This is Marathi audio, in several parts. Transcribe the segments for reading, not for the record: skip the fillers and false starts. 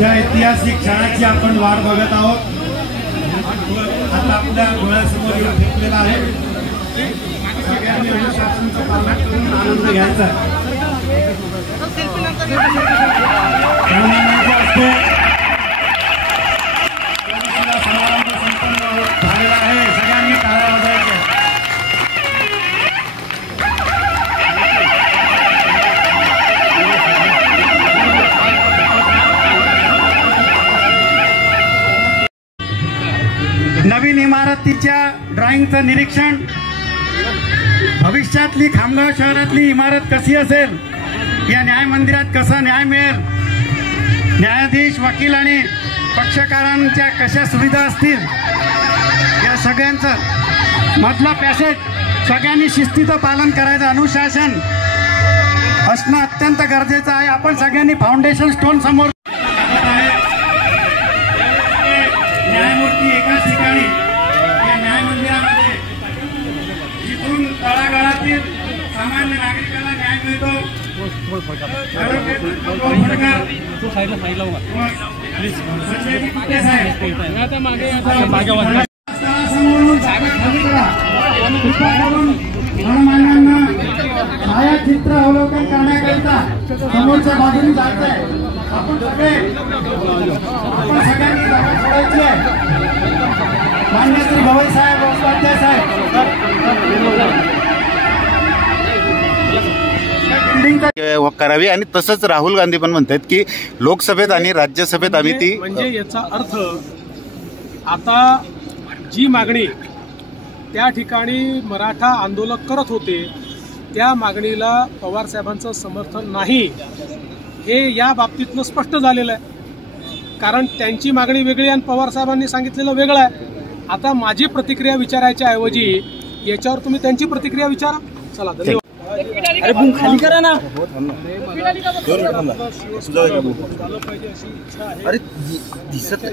या ऐतिहासिक क्षणाची आपण वाट बघत आहोत। आता आपल्या डोळ्यासमोर येऊन ठेवलेला आहे। सगळ्यांनी अनुशासनाचं पालन करून आनंद घ्यायचा। समारंभ संपन्न झालेला आहे। सगळ्यांनी टाळ्या वाजवायच्या। नवीन इमारतीच्या ड्रॉइंगचं निरीक्षण, भविष्यातली खामगाव शहरातली इमारत कशी असेल, या न्याय मंदिरात कसा न्याय मिळेल, न्यायाधीश वकील आणि पक्षकारांच्या कशा सुविधा असतील, या सगळ्यांचं मधला पॅसेज सगळ्यांनी शिस्तीचं पालन करायचं। अनुशासन असणं अत्यंत गरजेचं आहे। आपण सगळ्यांनी फाउंडेशन स्टोन समोर न्यायमूर्ती एकाच ठिकाणी या न्याय मंदिरामध्ये जिथून तळागाळातील सामान्य नागरिकाला न्याय मिळतो। छायाचित्र अवलोकन करण्याकरिता समोरच्या बाजूने जायचंय। आपण सगळ्यांनी जागा सोडायची आहे। मान्य श्री गवई साहेब, उपाध्याय साहेब, करावी। आणि तसंच राहुल गांधी पण म्हणतात की लोकसभेत आणि राज्यसभेत आम्ही ती, म्हणजे याचा अर्थ आता जी मागणी त्या ठिकाणी मराठा आंदोलक करत होते त्या मागणीला पवार साहेबांचं समर्थन नाही, हे या बाबतीतनं स्पष्ट झालेलं आहे। कारण त्यांची मागणी वेगळी आणि पवार साहेबांनी सांगितलेलं वेगळं आहे। आता माझी प्रतिक्रिया विचारायच्या ऐवजी याच्यावर तुम्ही त्यांची प्रतिक्रिया विचारा। चला, धन्यवाद। अरे बूम खाली करा ना। अरे दिसत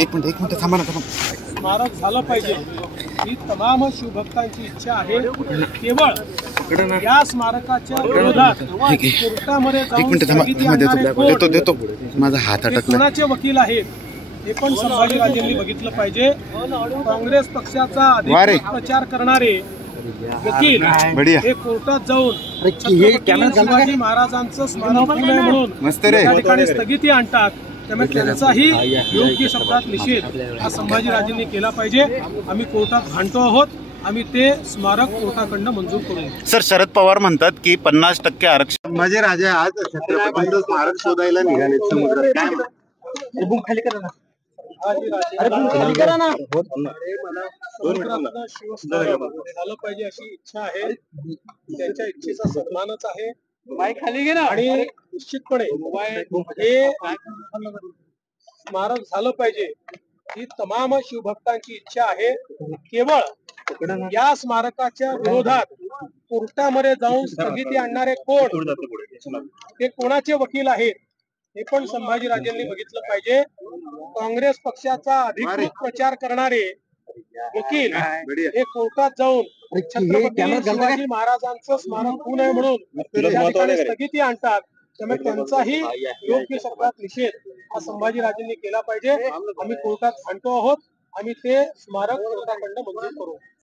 एक मिनिट थांबा ना। स्मारक झालं पाहिजे ही तमाम शिवभक्तांची इच्छा आहे। केवळ या स्मारकाच्या विरोधात कोर्टामध्ये जाऊन देतो माझा हात अटकला। कोणाचे वकील आहेत हे पण संभाजीराजेंनी बघितलं पाहिजे। काँग्रेस पक्षाचा अधिकृत प्रचार करणारे वकील हे कोर्टात जाऊन शिवाजी महाराजांचं स्मारक होऊ नये म्हणून त्या ठिकाणी स्थगिती आणतात। त्यामुळे त्यांचाही योग्य शब्दात निषेध हा संभाजीराजेंनी केला पाहिजे। आम्ही कोर्टात भांडतो आहोत, आम्ही ते स्मारक कोर्टाकडनं मंजूर करू। सर, शरद पवार म्हणतात की 50% आरक्षण। संभाजीराजे आज छत्रपतींचं स्मारक शोधायला निघाले समुद्रात। काय बूम खाली करा ना। अरे बूम खाली करा ना। झालं पाहिजे अशी इच्छा आहे, त्यांच्या इच्छेचा सन्मानच आहे। बाय खाली घे ना। आणि निश्चितपणे हे स्मारक झालं पाहिजे ही तमाम शिवभक्तांची इच्छा आहे। केवळ या स्मारकाच्या विरोधात कोर्टामध्ये जाऊन स्थगिती आणणारे कोण, हे कोणाचे वकील आहेत हे पण संभाजीराजेंनी बघितलं पाहिजे। काँग्रेस पक्षाचा अधिकृत प्रचार करणारे वकील हे कोर्टात जाऊन छत्रपती शिवाजी महाराजांचं स्मारक होऊ नये म्हणून त्या ठिकाणी स्थगिती आणतात। त्यामुळे त्यांचाही योग्य शब्दात निषेध हा संभाजीराजेंनी केला पाहिजे। आम्ही कोर्टात भांडतो आहोत, आम्ही ते स्मारक कोर्टाकडनं मंजूर करू।